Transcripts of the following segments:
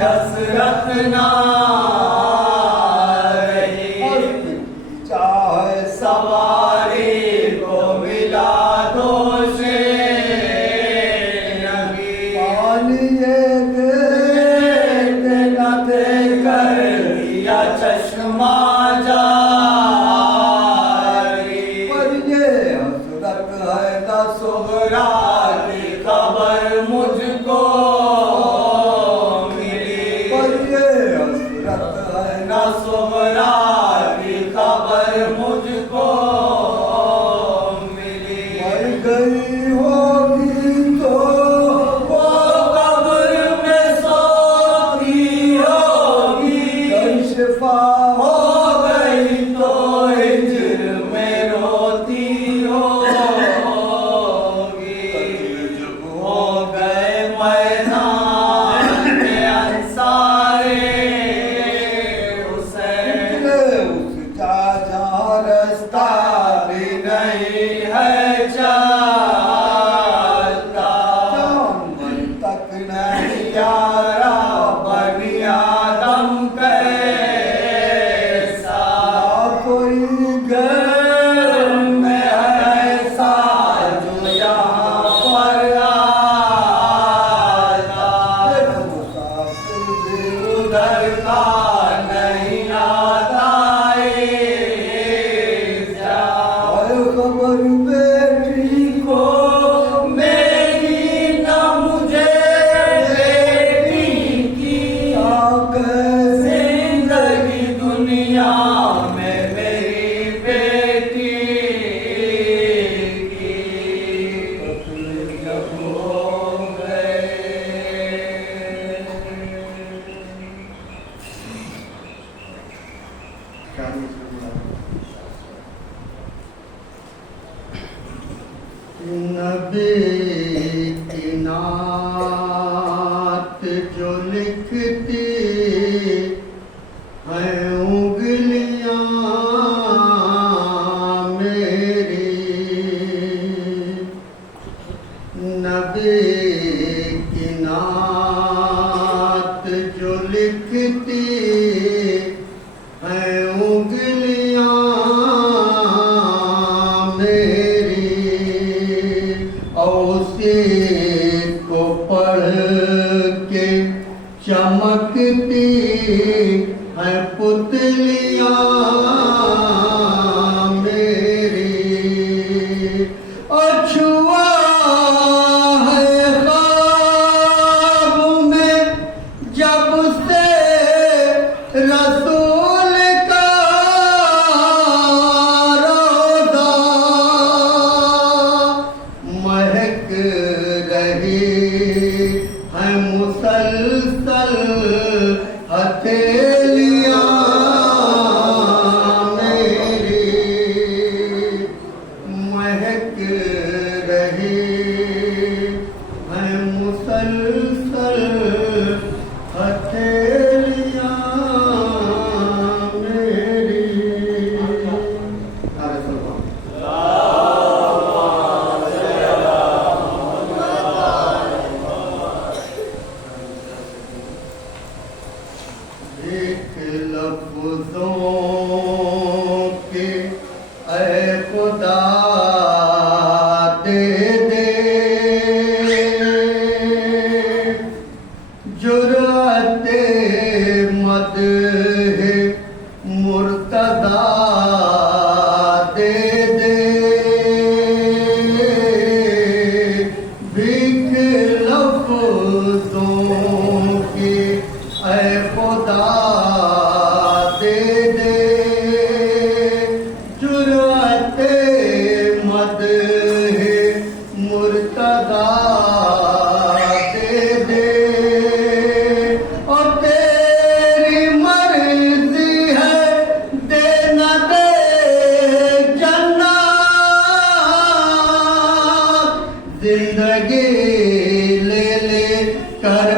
حسرت نہ رہی، چاہے سواری کو ملا دوش نبی، پانی دیکھتے نہ دیکھ کر دیا چشمہ جاری، پر یہ حسرت ہے نہ صغرا کی خبر مجھ کو ملی، پر یہ حسرت ہے نہ صغرا کی خبر مجھ کو ملی، مر گئی ہوگی تو وہ قبر میں سوتی ہوگی، کئی شفا ہو گئی تو ہجر میں روتی ہوگی، جب ہو گئے میدان میں انصارے حسین، اس کا جہاں رستہ بھی نہیں ہے چلتا، جامن تک نہیں یارا بنی آدم کیسا، کوئی گھر میں ایسا جو یہاں پر آتا، مسافر بھی ادھر کا نہیں آتا، خبر بیٹی کو میری نہ مجھے بیٹی کی، زندگی دنیا میں میری بیٹی کی، جب ہو گئے نبی کی نعت جو لکھتی ہیں انگلیاں میری، نبی کی نعت جو لکھتی ہیں انگلیاں میری، اسی کو پڑھ کے چمکتی ہیں پتلیاں میری، اچھوا ہے خواب میں جب سے رسول کا روضہ، مہک رہی ہے مسلسل ہتھیلیاں میری، مہک رہی ہے مسلسل ہتھیلیاں میری، ایک لفظوں کے اے خدا دے دے، جرأت مدح مرتضیٰ دے دے، بھیک لفظوں کی اے خدا دے دے، جرأت مدح مرتضیٰ دے دے، اور تیری مرضی ہے دے نہ دے جنت، زندگی لے لے کر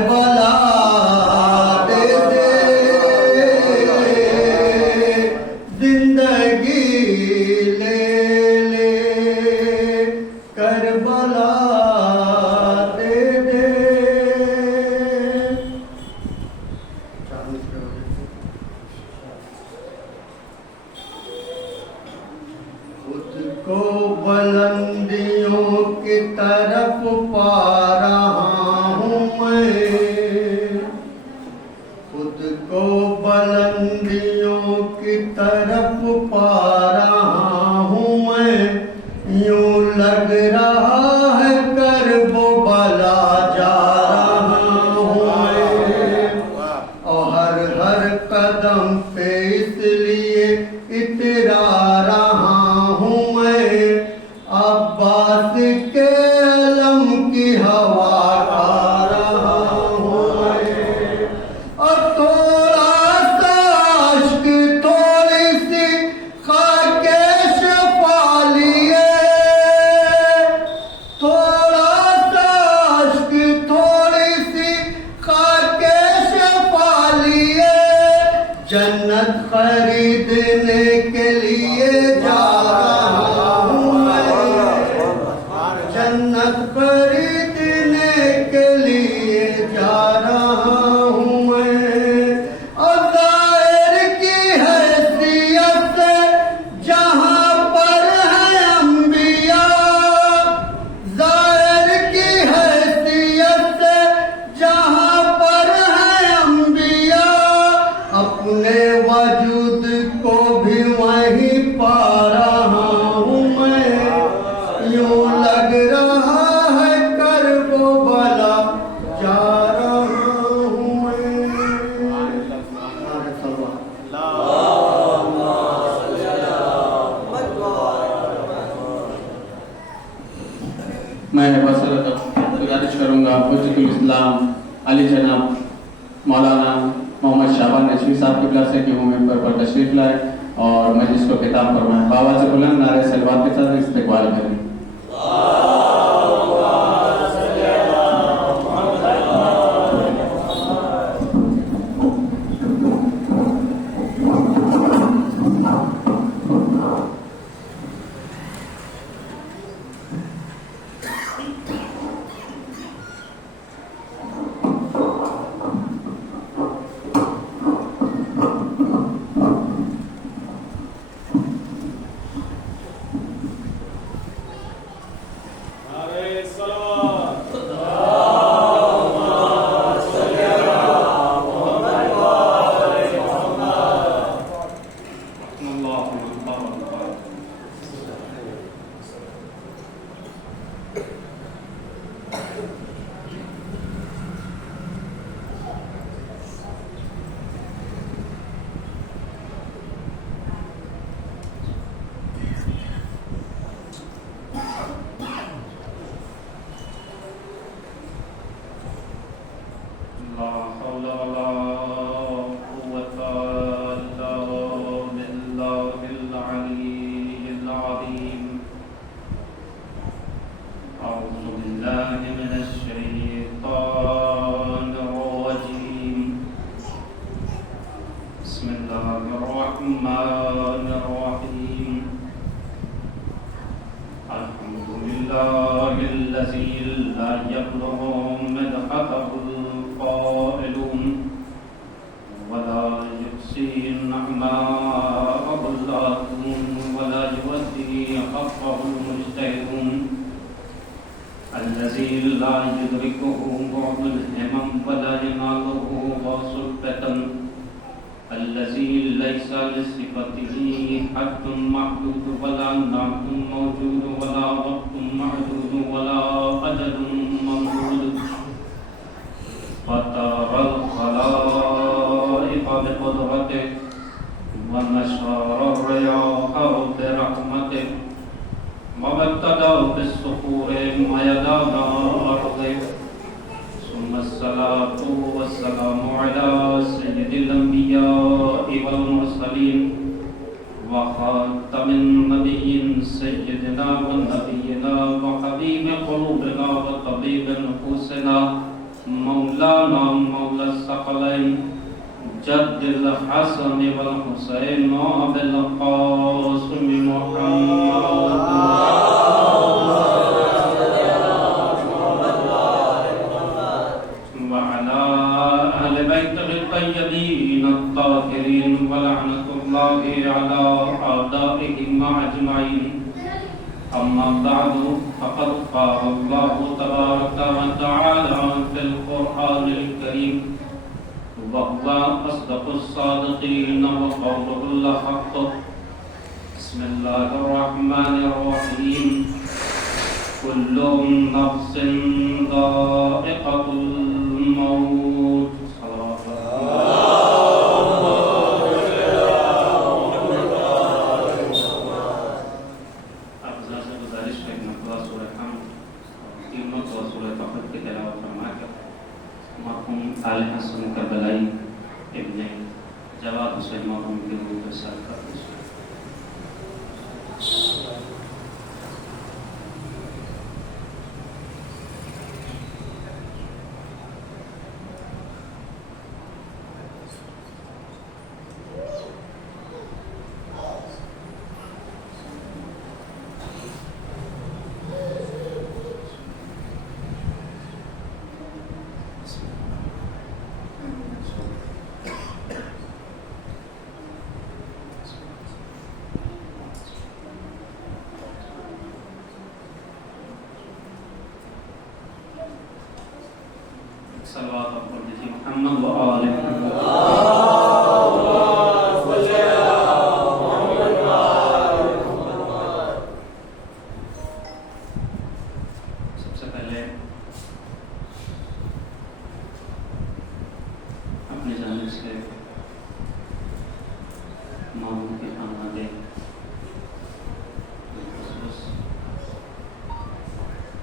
اسلام علی جناب مولانا محمد شعبان نجوی صاحب کی بلا سے کہ وہ ممبر پر تشریف لائے اور مجلس کو خطاب فرمائے. بابا سے بلند نعرے سلوات کے ساتھ استقبال کریں.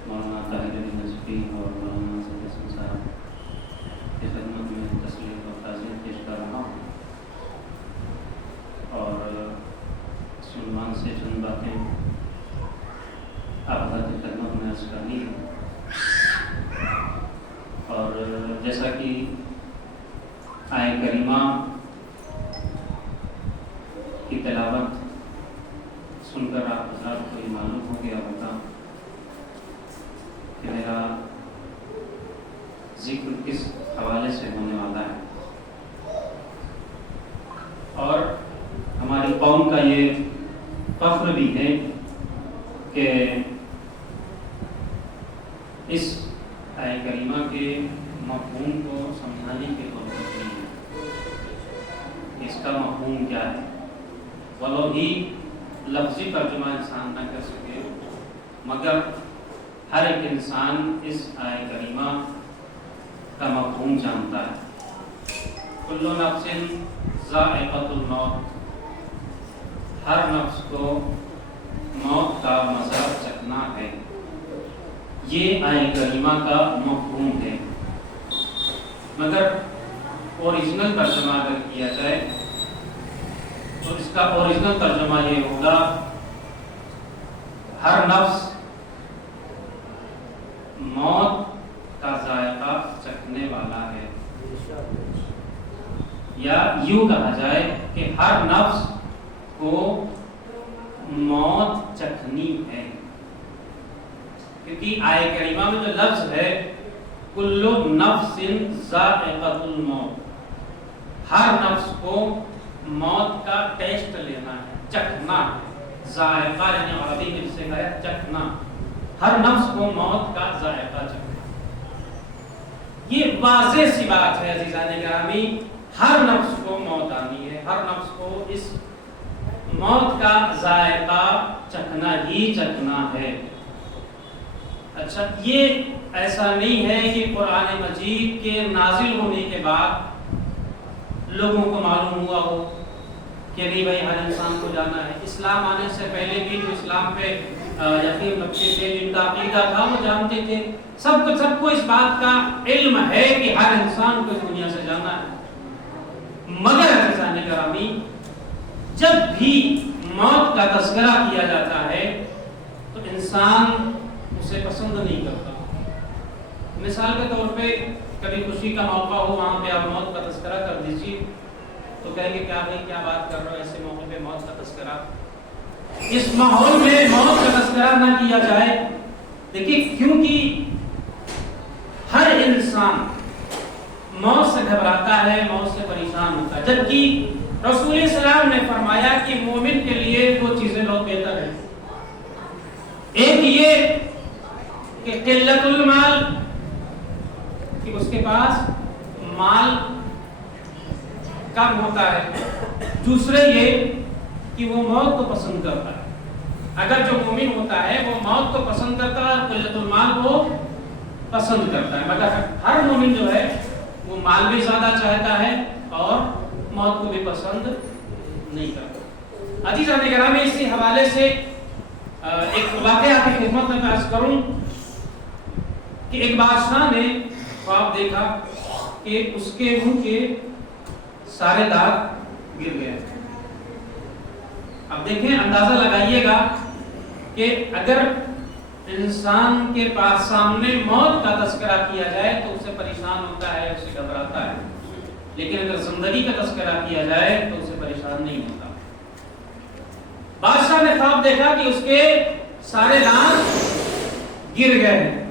مولانا طاہر علی نجفی اور مولانا صدیق صاحب جیسا کہ آیہ کریمہ کی تلاوت سن کر آپ حضرات کو یہ معلوم ہو گیا ہوگا کہ میرا ذکر کس حوالے سے ہونے والا ہے، اور ہماری قوم کا یہ فخر بھی ہے کہ اس آیہ کریمہ کے مفہوم کو سمجھانے کے طور پر نہیں ہے، اس کا مفہوم کیا ہے، ولو ہی لفظی ترجمہ انسان نہ کر سکے مگر ہر ایک انسان اس آیہ کریمہ کا مفہوم جانتا ہے۔ کل نفس ذائقۃ الموت، ہر نفس کو موت کا مزہ چکھنا ہے، یہ آیہ کریمہ کا مفہوم ہے۔ مگر اوریجنل ترجمہ اگر کیا جائے تو اس کا اوریجنل ترجمہ یہ ہوگا ہر نفس موت کا ذائقہ چکھنے والا ہے، یا یوں کہا جائے کہ ہر نفس کو موت چکھنی ہے، کیونکہ آیہ کریمہ میں جو لفظ ہے کل نفس ذائقۃ الموت، ہر نفس کو موت کا ٹیسٹ لینا ہے، چکھنا ہے، ذائقہ یعنی عربی میں جسے کہا ہے چکھنا، ہر نفس کو موت کا ذائقہ چکھنا۔ یہ واضح سی بات ہے عزیزان گرامی، ہر نفس کو موت آنی ہے، ہر نفس کو اس موت کا ذائقہ چکھنا ہی چکھنا ہے۔ اچھا، یہ ایسا نہیں ہے کہ قرآن مجید کے نازل ہونے کے بعد لوگوں کو معلوم ہوا ہو کہ نہیں بھائی ہر انسان کو جانا ہے۔ اسلام آنے سے پہلے بھی جو اسلام پہ یقین رکھتے تھے، جن کا عقیدہ تھا وہ جانتے تھے، سب کو اس بات کا علم ہے کہ ہر انسان کو اس دنیا سے جانا ہے۔ مگر عزیزان گرامی، جب بھی موت کا تذکرہ کیا جاتا ہے تو انسان اسے پسند نہیں کرتا۔ مثال کے طور پہ کبھی خوشی کا موقع ہو، وہاں پہ آپ موت کا تذکرہ کر دیجیے تو کہیں گے کیا بھائی کیا بات کر رہے ہو، ایسے موقع پہ موت کا تذکرہ۔ اس ماحول میں موت کا تذکرہ نہ کیا جائے، دیکھیے کیونکہ ہر انسان موت سے گھبراتا ہے، موت سے پریشان ہوتا ہے، جبکہ رسول السلام نے فرمایا کہ مومن کے لیے دو چیزیں بہت بہتر ہیں۔ ایک یہ کہ قلت المال، کہ اس کے پاس مال کم ہوتا ہے، دوسرے یہ کہ وہ موت کو پسند کرتا ہے۔ اگر جو مومن ہوتا ہے وہ موت کو پسند کرتا ہے، قلت المال کو پسند کرتا ہے، مگر ہر مومن جو ہے وہ مال بھی زیادہ چاہتا ہے اور موت کو بھی پسند نہیں کرتا۔ عزیزان گرامی، اسی حوالے سے ایک واقعہ کی خدمت میں عرض کروں کہ ایک بادشاہ نے خواب دیکھا کہ اس کے منہ کے سارے دانت گر گئے۔ اب دیکھیں، اندازہ لگائیے گا کہ اگر انسان کے پاس سامنے موت کا تذکرہ کیا جائے تو اسے پریشان ہوتا ہے، اسے گھبراتا ہے، لیکن اگر زندگی کا تذکرہ کیا جائے تو اسے پریشان نہیں ہوتا۔ بادشاہ نے خواب دیکھا کہ اس کے سارے دانت گر گئے ہیں۔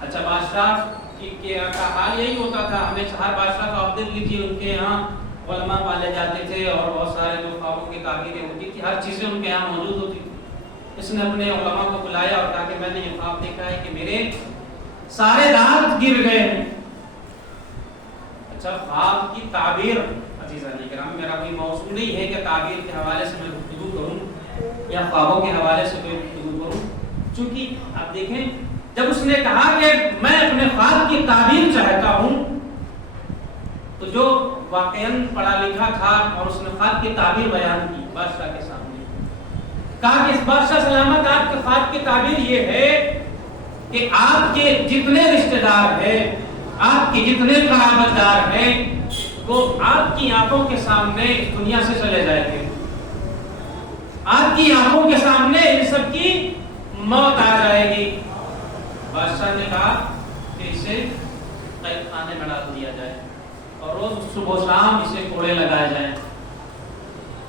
اچھا، بادشاہ کا حال یہی ہوتا تھا، ہمیں ہر بادشاہ کا آپ دیکھ لیجیے، ان کے یہاں علماء پالے جاتے تھے اور بہت سارے جو خوابوں کی تعبیریں ہوتی تھی، ہر چیزیں ان کے یہاں موجود ہوتی تھی۔ اس نے اپنے علماء کو بلایا اور کہا کہ میں نے یہ خواب دیکھا ہے کہ میرے سارے دانت گر گئے ہیں۔ اچھا، خواب کی تعبیر عزیزان کرام، میرا کوئی موضوع نہیں ہے کہ تعبیر کے حوالے سے میں گفتگو کروں یا خوابوں کے حوالے سے کوئی گفتگو کروں، چونکہ آپ دیکھیں جب اس نے کہا کہ میں اپنے خواب کی تعبیر چاہتا ہوں تو جو واقعاً پڑھا لکھا تھا اور اس نے خواب کی تعبیر بیان کی بادشاہ کے سامنے، کہا کہ اس بادشاہ سلامت، آپ کے خواب کی تعبیر یہ ہے کہ آپ کے جتنے رشتہ دار ہیں، آپ کے جتنے قرابت دار ہیں، وہ آپ کی آنکھوں کے سامنے اس دنیا سے چلے جائیں گے، آپ کی آنکھوں کے سامنے ان سب کی موت آ جائے گی۔ بادشاہ نے کہا کہ اسے قید خانے میں ڈال دیا جائے اور روز صبح و شام اسے کوڑے لگائے جائیں.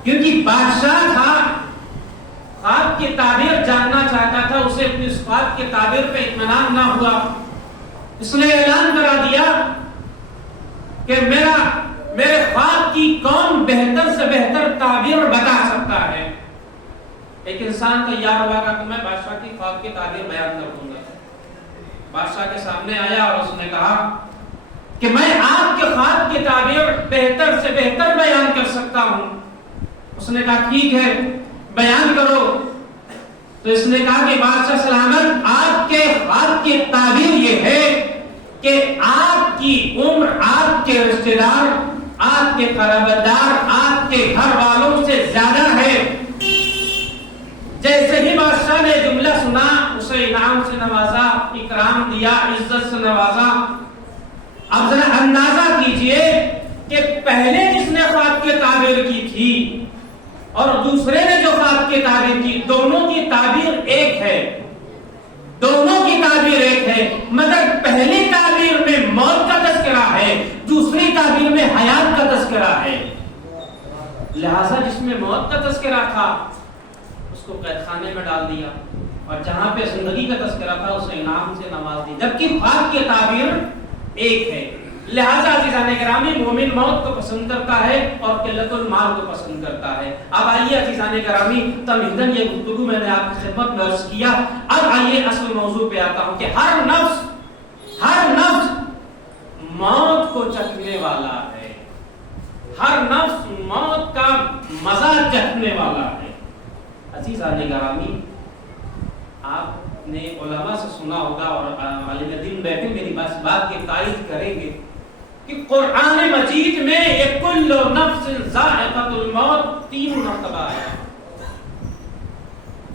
کیونکہ بادشاہ تھا, خواب کی تعبیر جاننا چاہتا تھا, اسے اپنی اس خواب کی تعبیر پہ اطمینان نہ ہوا. اس نے اعلان کرا دیا کہ میرے خواب کی کون بہتر سے بہتر تعبیر بتا سکتا ہے. ایک انسان تیار ہوا کہ میں بادشاہ کی خواب کی تعبیر بیان کر دوں گا. بادشاہ کے سامنے آیا اور اس نے کہا کہ میں آپ کے خواب کی تعبیر بہتر سے بہتر بیان کر سکتا ہوں. اس نے کہا ٹھیک ہے, بیان کرو. تو اس نے کہا کہ بادشاہ سلامت, آپ کے خواب کی تعبیر یہ ہے کہ آپ کی عمر آپ کے رشتہ دار, آپ کے قرابت دار, آپ کے گھر والوں سے زیادہ ہے. جیسے ہی بادشاہ نے جملہ سنا, اسے انعام سے نوازا, اکرام دیا, عزت سے نوازا. اب ذرا اندازہ کیجئے کہ پہلے جس نے خواب کی تعبیر کی تھی اور دوسرے نے جو خواب کی تعبیر کی, دونوں کی تعبیر ایک ہے, دونوں کی تعبیر ایک ہے, مگر پہلی تعبیر میں موت کا تذکرہ ہے, دوسری تعبیر میں حیات کا تذکرہ ہے. لہذا جس میں موت کا تذکرہ تھا اس کو قید خانے میں ڈال دیا, اور جہاں پہ زندگی کا تذکرہ تھا اسے انعام سے نواز دیا, جبکہ خواب کی تعبیر ایک ہے. لہذا عزیزان گرامی, مومن موت کو پسند کرتا ہے اور قلت المال کو پسند کرتا ہے. اب آئیے عزیزان گرامی, تمہیداً یہ گفتگو میں نے آپ کی خدمت میں عرض کیا. اب آئیے اصل موضوع پہ آتا ہوں کہ ہر نفس موت کو چکھنے والا ہے, ہر نفس موت کا مزہ چکھنے والا ہے. عزیزان گرامی, آپ نے علماء سے سنا ہوگا اور عالم دین بیٹھے میری بات کی تائید کریں گے کہ قرآن مجید میں یہ کل نفس ذائقۃ الموت 3 مرتبہ آیا.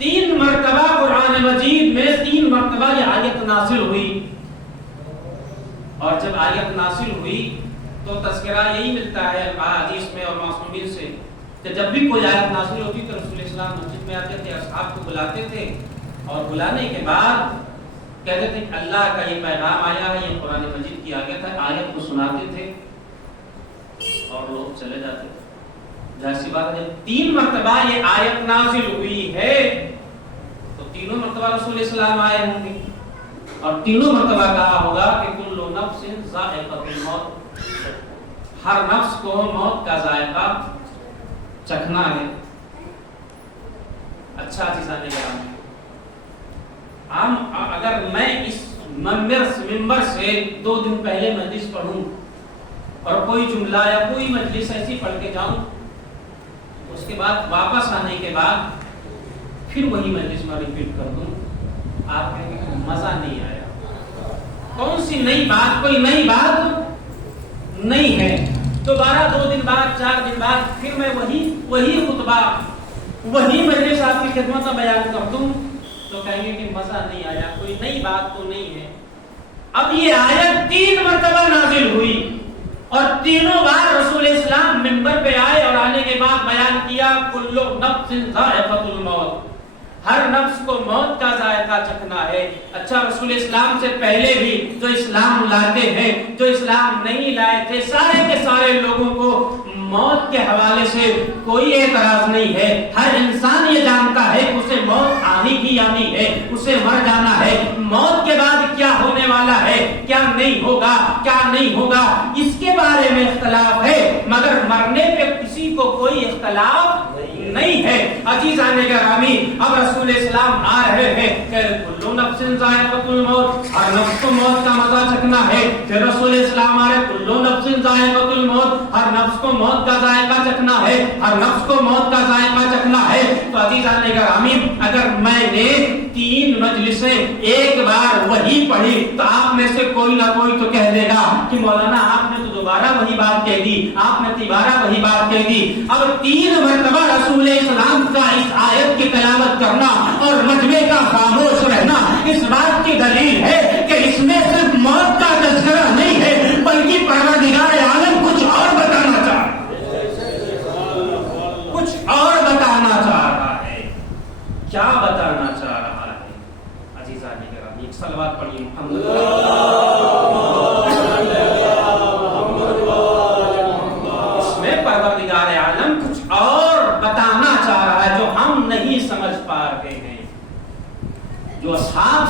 3 مرتبہ قرآن مجید میں 3 مرتبہ یہ آیت نازل ہوئی. اور جب آیت نازل ہوئی تو تذکرہ یہی ملتا ہے حدیث میں اور معصومین سے کہ جب بھی کوئی آیت نازل ہوتی تو رسول اسلام مسجد میں آتے تھے, اصحاب کو بلاتے تھے اور بلانے کے بعد کہتے تھے اللہ کا یہ پیغام آیا ہے, یہ قرآن مجید کی آیت ہے. آیت کو سناتے تھے اور لوگ چلے جاتے تھے. ظاہر سی بات ہے, 3 مرتبہ یہ آیت نازل ہوئی ہے تو تینوں مرتبہ رسول اسلام آئے ہوں گے اور تینوں مرتبہ کہا ہوگا کہ کل نفس ذائقۃ الموت, ہر نفس کو موت کا ذائقہ چکھنا ہے. اچھا عزیزان گرامی, اگر میں اس ممبر سے 2 دن پہلے مجلس پڑھوں اور کوئی جملہ یا کوئی مجلس ایسی پڑھ کے جاؤں, اس کے بعد واپس آنے کے بعد پھر وہی مجلس میں ریپیٹ کر دوں, آپ کہیں گے مزہ نہیں آیا. کون سی نئی بات؟ کوئی نئی بات نہیں ہے. دوبارہ 2 دن بعد 4 دن بعد پھر میں وہی خطبہ وہی مجلس آپ کی خدمت میں بیان کر دوں تو کہیں گے کہ مزہ نہیں آیا, کوئی نئی بات تو نہیں ہے. اب یہ آیت 3 مرتبہ نازل ہوئی اور تینوں بار رسول اسلام منبر پہ آئے اور آنے کے بعد بیان کیا کل نفس ذائقۃ الموت, ہر نفس کو موت کا ذائقہ چکھنا ہے. اچھا, رسول اسلام سے پہلے بھی جو اسلام لاتے ہیں, جو اسلام نہیں لائے تھے, سارے کے سارے لوگوں کو موت کے حوالے سے کوئی اعتراض نہیں ہے. ہر انسان یہ جانتا ہے کہ اسے موت آنی ہی آنی ہے, اسے مر جانا ہے. موت کے بعد کیا ہونے والا ہے, کیا نہیں ہوگا, کیا نہیں ہوگا, اس کے بارے میں اختلاف ہے, مگر مرنے پہ کسی کو کوئی اختلاف نہیں ہے. عزیزان گرامی, اب رسول اسلام آ رہے ہیں کہ کل نفس ذائقۃ الموت, ہر نفس کو موت کا مزہ چکھنا ہے. پھر رسول اسلام آ رہے کل نفس ذائقۃ الموت, ہر نفس کو موت کا ذائقہ چکھنا ہے, ہر نفس کو موت کا ذائقہ چکھنا ہے. تو عزیزان گرامی, اگر میں نے 3 مجلسیں ایک بار وہی پڑھی تو آپ میں سے کوئی نہ کوئی تو کہہ دے گا کہ مولانا آپ نے تو دوبارہ وہی بات کہہ دی, آپ نے تیبارہ وہی بات کہہ دی. اب 3 مرتبہ رسول اسلام کا اس آیت کی تلاوت کرنا اور مجمع کا خاموش رہنا اس بات کی دلیل ہے کہ اس میں صرف موت کا تذکرہ نہیں ہے بلکہ پروردگار عالم کچھ اور بتانا چاہ رہا ہے. کیا بتانا چاہ رہا ہے؟ عزیزان گرامی, ایک صلوات پڑھیے محمد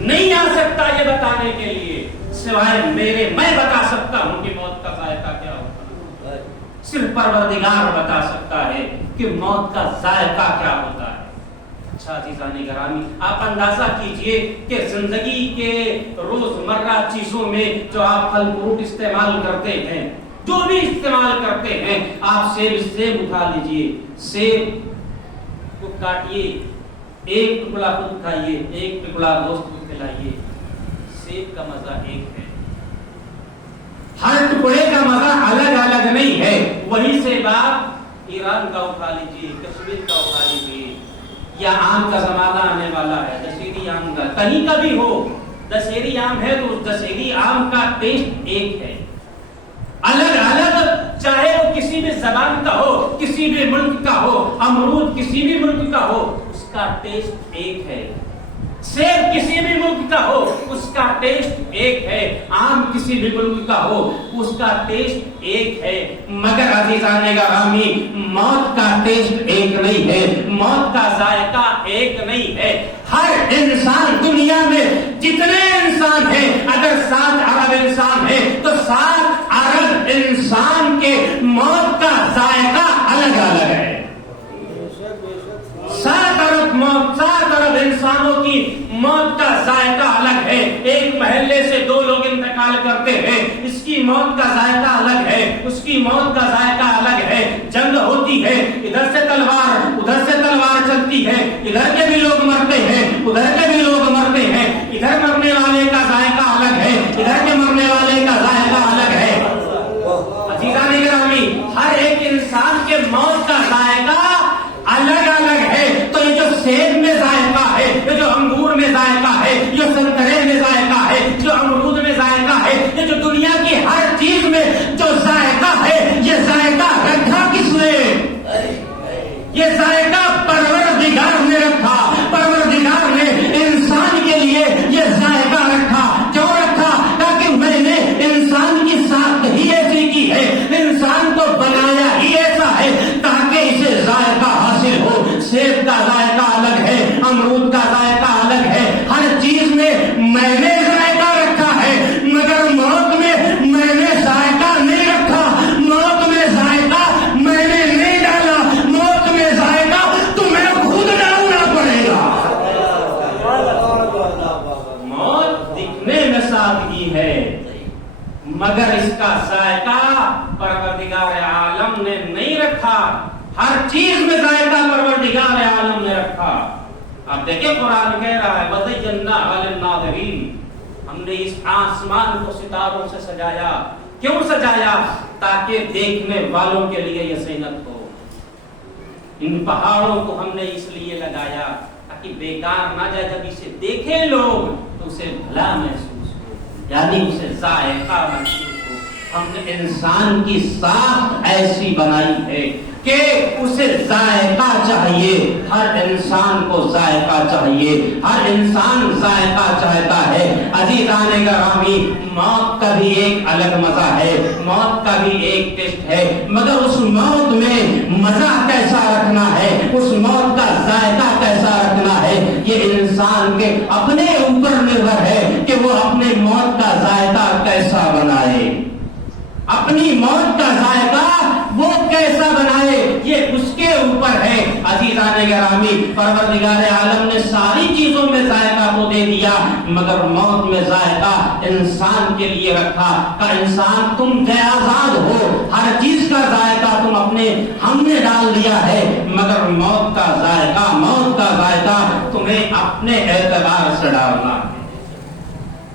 نہیں آ سکتا یہ بتانے کے لیے سوائے میرے، میں بتا سکتا ہوں کہ موت کا ذائقہ کیا ہوتا ہے، صرف پروردگار بتا سکتا ہے کہ موت کا ذائقہ کیا ہوتا ہے۔ اچھا عزیزان گرامی، آپ اندازہ کیجئے کہ زندگی کے روزمرہ چیزوں میں جو آپ پھل فروٹ استعمال کرتے ہیں، جو بھی استعمال کرتے ہیں، آپ سیب اٹھا لیجئے، سیب کو کاٹیے، ایک ٹکڑا خود کھائیے، ایک ٹکڑا دوست کو کھلائیے، سیب کا مزہ ایک ہے، ہر ٹکڑے کا مزہ الگ الگ نہیں ہے۔ وہی سیب آپ ایران کا اٹھا لیجیے، کشمیر کا اٹھا لیجیے، یا آم کا زمانہ آنے والا ہے، دشہری آم کا، کہیں کا بھی ہو، دشہری آم ہے تو دشہری آم کا ٹیسٹ ایک ہے، الگ الگ، چاہے وہ کسی بھی زبان کا ہو، کسی بھی ملک کا ہو، امرود کسی بھی ملک کا ہو، اس کا ٹیسٹ ایک ہے، سیب کسی بھی ملک کا ہو اس کا ٹیسٹ ایک ہے، آم کسی بھی ملک کا ہو اس کا ٹیسٹ ایک ہے، مگر عزیزان گرامی موت کا ٹیسٹ ایک نہیں ہے، موت کا ذائقہ ایک نہیں ہے۔ ہر انسان دنیا میں جتنے انسان ہیں، اگر 7 ارب انسان ہیں تو 7 ارب انسان کے موت کا ذائقہ الگ الگ ہے۔ 7 ارب انسانوں کی موت کا ذائقہ الگ ہے۔ ایک محلے سے 2 لوگ انتقال کرتے ہیں، اس کی موت کا ذائقہ الگ ہے، اس کی موت کا ذائقہ الگ ہے۔ جنگ ہوتی ہے، ادھر سے تلوار ادھر سے تلوار چلتی ہے، ادھر کے بھی لوگ مرتے ہیں ادھر کے بھی لوگ مرتے ہیں، ادھر مرنے والے کا ذائقہ الگ ہے، ادھر کے مرنے والے کا ذائقہ الگ ہے۔ عزیزان گرامی، ہر ایک انسان کے موت کا ذائقہ الگ الگ ہے۔ تو یہ جو سیب میں ذائقہ ہے، یہ جو انگور میں ذائقہ ہے، جو سنترے میں ذائقہ ہے، جو امرود میں ذائقہ ہے، یہ جو دنیا کی ہر چیز میں جو ذائقہ ہے، یہ ذائقہ رکھا کس نے؟ یہ ذائقہ پروردگار نے رکھا۔ پروردگار نے انسان کے لیے یہ ذائقہ رکھا۔ کیوں رکھا؟ تاکہ میں نے انسان کی ساخت ہی ایسی کی ہے، انسان کو بنایا ہی ایسا ہے تاکہ اسے ذائقہ حاصل ہو۔ سیب کا ذائقہ الگ ہے، امرود کا ذائقہ الگ ہے، ہر چیز میں میں نے ذائقہ رکھا ہے، مگر موت میں میں نے ذائقہ نہیں رکھا، موت میں ذائقہ میں نے نہیں ڈالا، موت میں ذائقہ تمہیں خود ڈالنا پڑے گا۔ موت دکھنے میں سادگی ہے مگر اس کا ذائقہ پروردگار عالم نے نہیں رکھا، ہر چیز میں ذائقہ پروردگار عالم نے رکھا۔ آپ دیکھیں قرآن کہہ رہا ہے وَزَيَّنَّاهَا لِلنَّاظِرِينَ، ہم نے اس آسمان کو ستاروں سے سجایا۔ کیوں سجایا؟ تاکہ دیکھنے والوں کے لیے یہ زینت ہو۔ ان پہاڑوں کو ہم نے اس لیے لگایا تاکہ بیکار نہ جائے، جب اسے دیکھیں لوگ تو اسے بھلا محسوس ہو، یعنی اسے ذائقہ محسوس ہو۔ ہم نے انسان کی ساخت ایسی بنائی ہے کہ اسے ذائقہ چاہیے، ہر انسان کو ذائقہ چاہیے، ہر انسان ذائقہ چاہتا ہے۔ عزیزان گرامی، موت کا بھی ایک الگ مزہ ہے، موت کا بھی ایک ٹیسٹ ہے، مگر اس موت میں مزہ کیسا رکھنا ہے، اس موت کا ذائقہ کیسا رکھنا ہے، یہ انسان کے اپنے اوپر نربھر ہے کہ وہ اپنے موت کا ذائقہ کیسا بنائے، اپنی موت کا ذائقہ وہ کیسا بنائے، یہ اس کے اوپر ہے۔ عزیزان گرامی، پروردگار عالم نے ساری چیزوں میں ذائقہ تو دے دیا مگر موت میں ذائقہ انسان کے لیے رکھا کہ انسان تم بے آزاد ہو، ہر چیز کا ذائقہ تم اپنے ہم نے ڈال دیا ہے، مگر موت کا ذائقہ تمہیں اپنے اعتبار سے ڈالنا ہے،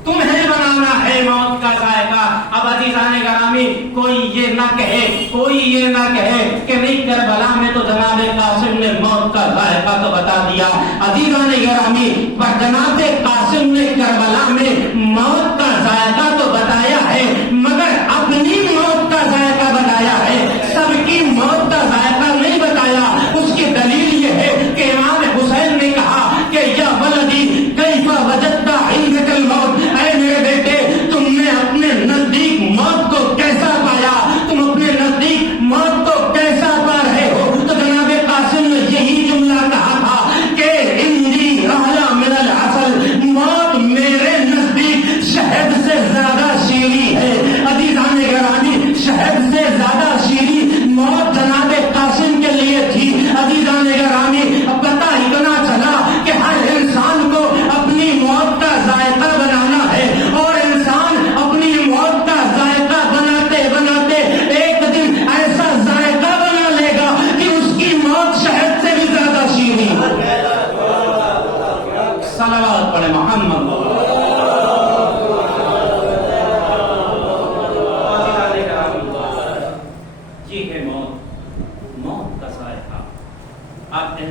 تمہیں بنانا ہے موت کا ذائقہ۔ اب عزیزان گرامی، کوئی یہ نہ کہے کہ نہیں کربلا میں تو جناب قاسم نے موت کا ذائقہ تو بتا دیا۔ عزیزان گرامی، پر جناب قاسم نے کربلا میں موت کا ذائقہ تو بتایا ہے مگر اپنی موت کا ذائقہ بتایا ہے، سب کی موت کا ذائقہ نہیں بتایا۔ اس کی دلیل یہ ہے کہ امام حسین نے کہا کہ یا ولدی کیف وجدت عندک الموت، اے میرے بیٹے تم نے اپنے نزدیک موت کو کیسا پایا، تم اپنے نزدیک موت کو کیسا پا رہے ہو؟ تو جناب قاسم نے یہی جملہ کہا تھا کہ اندی اعلی من العسل، موت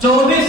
24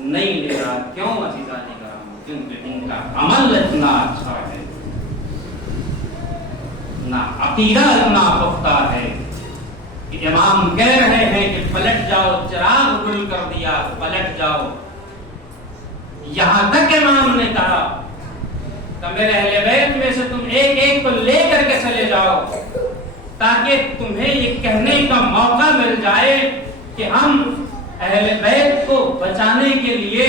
نہیں لے رہا. کیوں عزیزان کرام؟ کیونکہ ان کا عمل اتنا اچھا ہے, نہ عقیدہ اتنا پختہ ہے کہ امام کہہ رہے ہیں کہ پلٹ جاؤ, چراغ گل کر دیا پلٹ جاؤ. یہاں تک امام نے کہا کہ میرے اہل بیت میں سے تم ایک ایک کو لے کر کے چلے جاؤ تاکہ تمہیں یہ کہنے کا موقع مل جائے کہ ہم اہل بیت کو بچانے کے لیے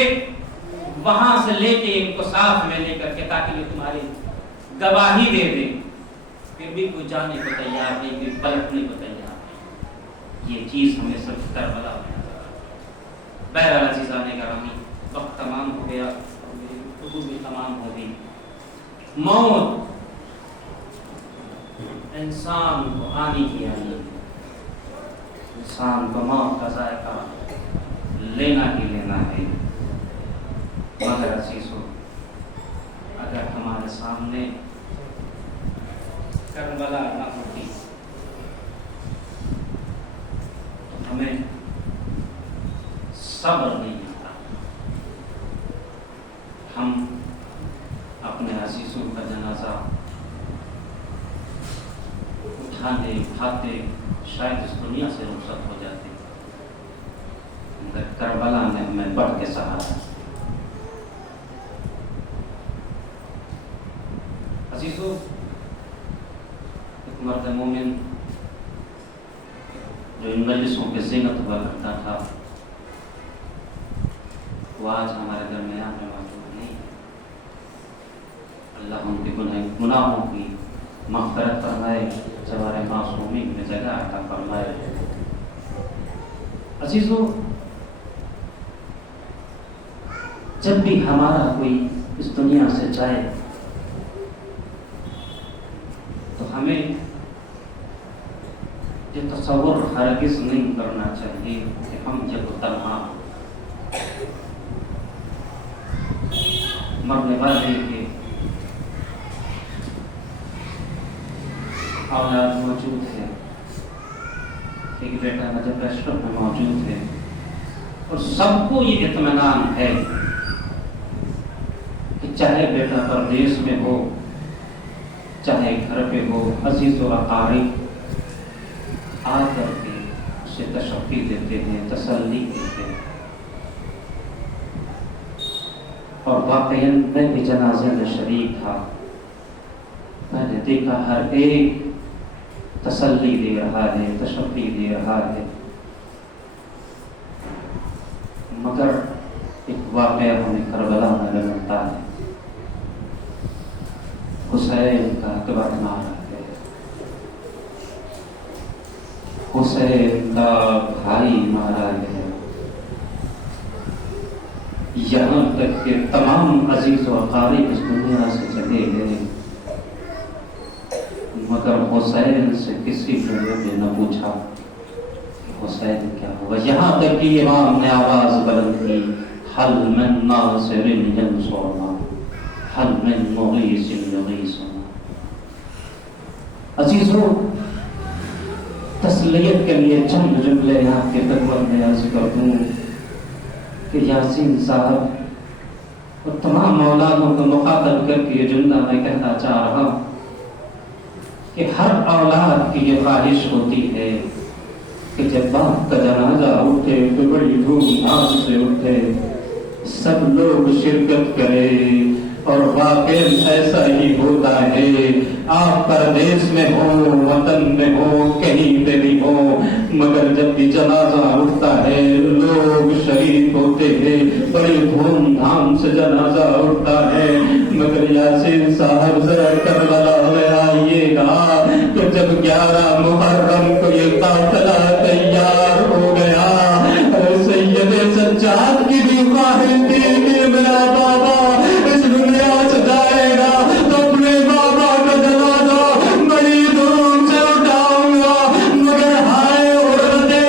وہاں سے لے کے ان کو ساتھ میں لے کر کے, تاکہ یہ تمہاری گواہی دے دیں. پھر بھی کوئی جانے کو تیار نہیں, کوئی پلٹنے کو تیار نہیں. یہ چیز ہمیں صرف کربلا میں نظر آتی ہے. بہرحال عزیزان گرامی, وقت تمام ہو گیا اور میری گفتگو بھی تمام ہو گئی. موت انسان کو آنی ہی آنی ہے. انسان کو موت کا ذائقہ لینا ہی لینا ہے. مگر عزیزو, اگر ہمارے سامنے کربلا نہ ہوتی تو ہمیں صبر نہیں آتا. ہم اپنے عزیزوں کا جنازہ اٹھاتے اٹھاتے شاید اس دنیا سے رخصت ہو جاتے, مگر کربلا نے ہمیں بڑھ کے سہارا. عزیزو, ایک مرد مومن جو ان مجلسوں کے زینت ہوا کرتا تھا, وہ آج ہمارے درمیان میں موجود نہیں. اللہ ان کے گناہوں کی مغفرت فرمائے, جوار معصومین میں جگہ عطا فرمائے. عزیزو, جب بھی ہمارا کوئی اس دنیا سے جائے تو ہمیں یہ تصور ہرگز نہیں کرنا چاہیے کہ ہم جب تنہا مرنے والے کے اولاد موجود ہے, ایک بیٹا نجف اشرف میں موجود ہے, اور سب کو یہ اطمینان ہے کہ چاہے بیٹا پردیس میں ہو چاہے گھر پہ ہو, عزیز و اقارب آ کر کے اسے تشفی دیتے ہیں, تسلی دیتے ہیں. اور واقعاً میں بھی جنازے میں شریک تھا. میں نے دیکھا ہر ایک تسلی دے رہا ہے, تشفی دے رہا ہے. مگر ایک واقعہ ہمیں کربلا میں ملتا ہے. حسین کا اکبر مارا ہے, حسین کا بھائی مارا ہے. یہاں تک کہ تمام عزیز و اقارب اس دنیا سے چلے گئے, مگر حسین سے کسی نے نہ پوچھا کہ حسین کیا ہوا. یہاں تک کہ امام نے آواز بلند کی, حل من ناصر ینصرنا, حل من مغیث یغیثنا. عزیزو, تسلیت کے لیے چند جملے یہاں کے خدمت میں عرض کر دوں کہ یاسین صاحب اور تمام مولانوں کو مخاطب کر کے یہ جملہ میں کہنا چاہ رہا ہوں کہ ہر اولاد کی یہ خواہش ہوتی ہے کہ جب باپ کا جنازہ اٹھے تو بڑی دھوم دھام سے اٹھے, سب لوگ شرکت کریں. اور واقعی ایسا ہی ہوتا ہے. آپ پردیس میں ہو, وطن میں ہو, کہیں پہ بھی ہو, مگر جب بھی جنازہ اٹھتا ہے لوگ شریک ہوتے ہیں, بڑی دھوم دھام سے جنازہ اٹھتا ہے. مگر یاسین صاحب ذرا کربلا میں آئیے گا کہ جب 11 محرم کو یہ قافلہ تیار ہو گیا, سید سجاد کی بھی خواہش تھی کہ میرا بابا اس دنیا سے جائے گا تو اپنے بابا کا جنازہ بڑی دھوم سے اٹھاؤں گا. مگر ہائے عورتیں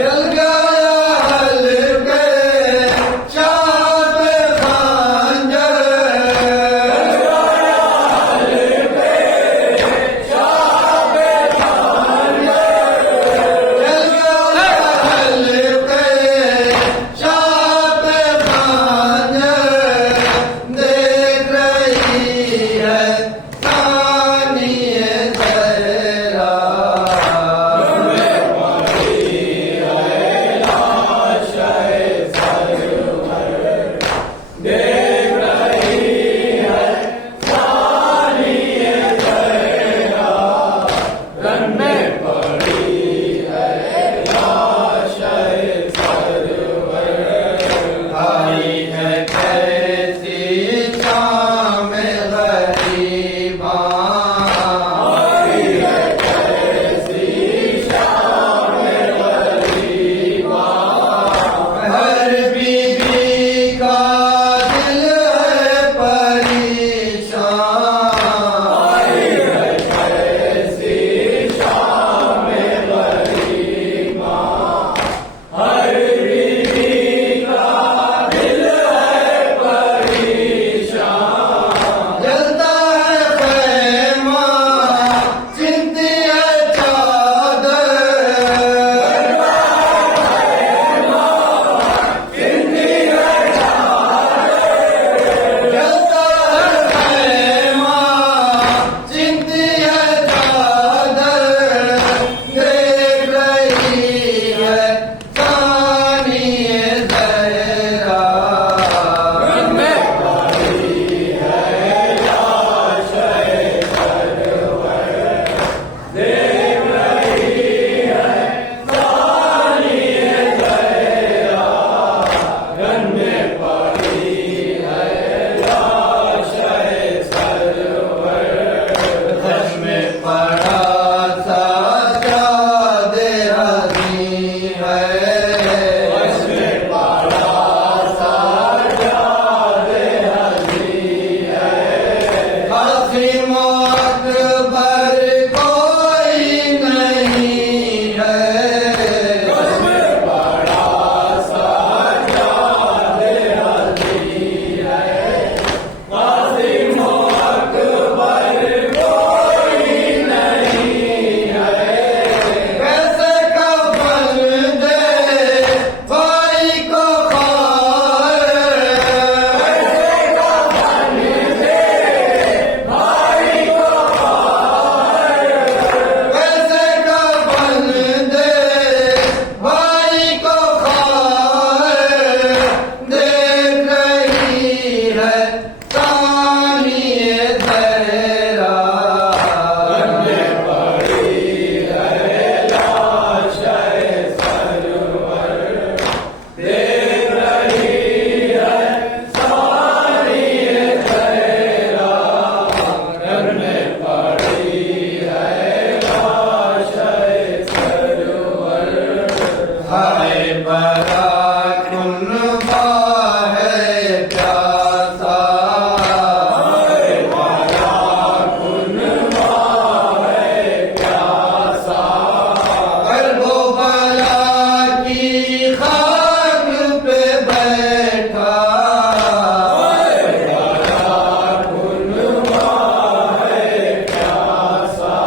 چل گیا ہائے برا کنبا ہے پیاسا ہائے برا کنبا ہے پیاسا کرب و بلا کی خاک پہ بیٹھا ہائے برا کنبا ہے پیاسا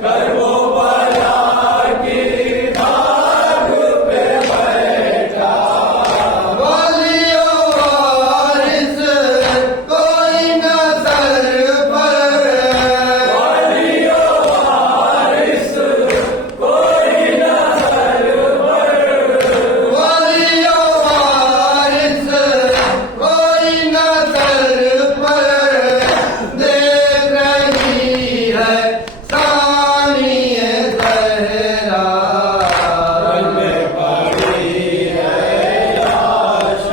کرب و بلا کی خاک پہ بیٹھا والی و وارث کوئی نہ سر پر والی و وارث کوئی نہ سر پر والی و وارث کوئی نہ سر پر دیکھ رہی ہے ثانی زہرا رن میں پڑی ہے لاش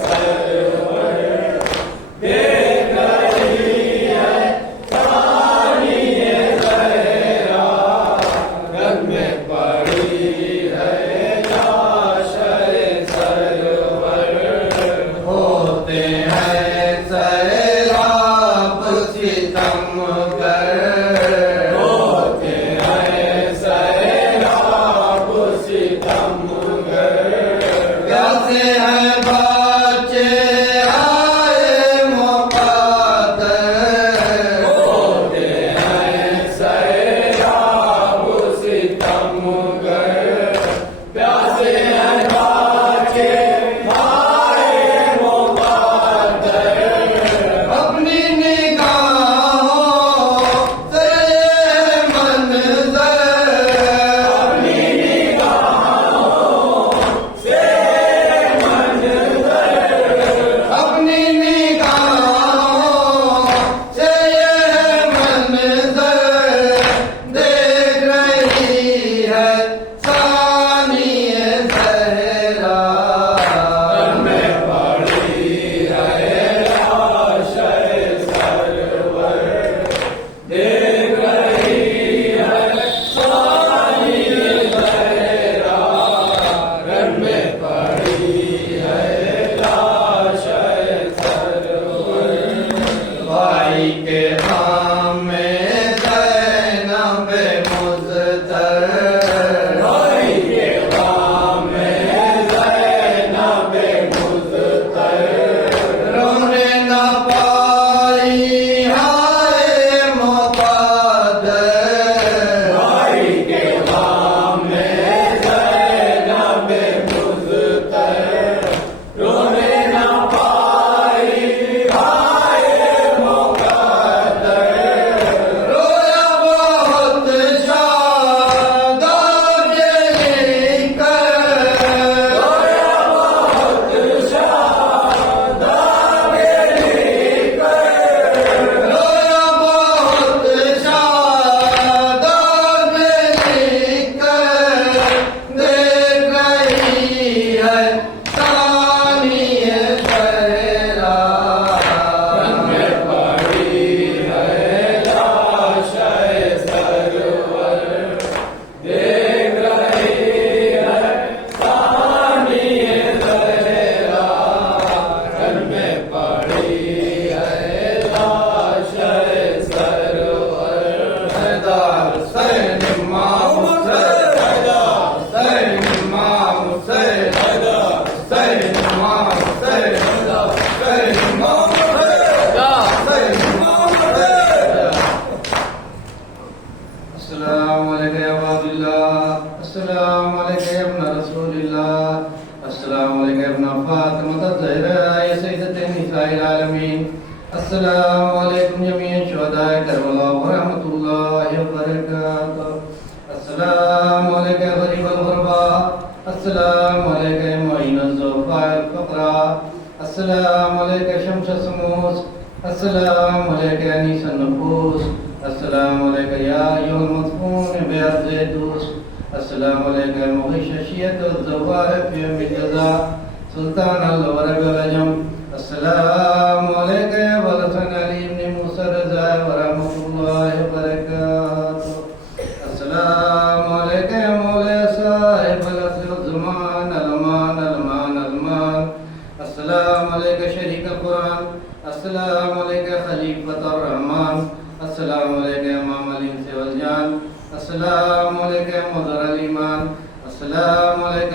سرور دیکھ رہی ہے ثانی زہرا رن میں پڑی ہے لاش سرور ہوتے ہیں سیلاب ستم گر ہوتے ہیں سیلاب ستم گر پیاسے ہیں بچے آئے مقدر ہوتے ہیں سیلاب ستم گر پیاسے ہیں بچے آئے مقدر اپنی نگاہوں سے منظر اپنی نگاہوں سے منظر اپنی نگاہوں سے منظر دیکھ رہی ہے ثانی زہرا رن میں پڑی ہے لاش سرور دیکھ رہی ہے ثانی زہرا رن میں پڑی ہے لاش سرور بھائی کے غم میں زینب مضطر بھائی کے غم میں زینب مضطر رونے نہ پائی ہائے مقدر بھائی کے غم میں زینب مضطر رونے نہ پائی ہائے مقدر رویا بہت شاداب یہ کر رویا بہت شاداب یہ کر رویا بہت شاداب یہ کر دیکھ رہی ہے ثانی زہرا رن میں پڑی ہے لاش سرور دیکھ رہی ہے ثانی زہرا رن میں پڑی ہے لاش سرور حیدر حسین امام حسین حیدر حسین امام حسین حیدر حسین امام حسین حیدر حسین امام حسین حسین امام حسین السلام علیکم یا عباد اللہ السلام علیکم یا ابن رسول اللہ السلام علیکم یا ابن فاطمہ الزہرا یا سیدۃ نساء العالمین السلام علیکم جمیع شہداء کربلا ورحمۃ اللہ وبرکاتہ السلام علیکم غریب الغرباء السلام علیکم معین الضعفاء الفقراء السلام علیکم شمس الشموس السلام علیکم انیس النفوس السلام علیکم یا ایھا المدفون بعرض دوس السلام علیکم مغیث الشیعۃ الزوار فی یوم الجزاء سلطان الورق والعجم السلام علیکم یا ولسن علی بن موسیٰ رضا ورحمۃ اللہ وبرکاتہ السلام علیکم یا مولا صاحب السلام علیک خلیفۃ الرحمن، السلام علیک امام الانس والجان، السلام علیک مظہر الایمان، السلام علیک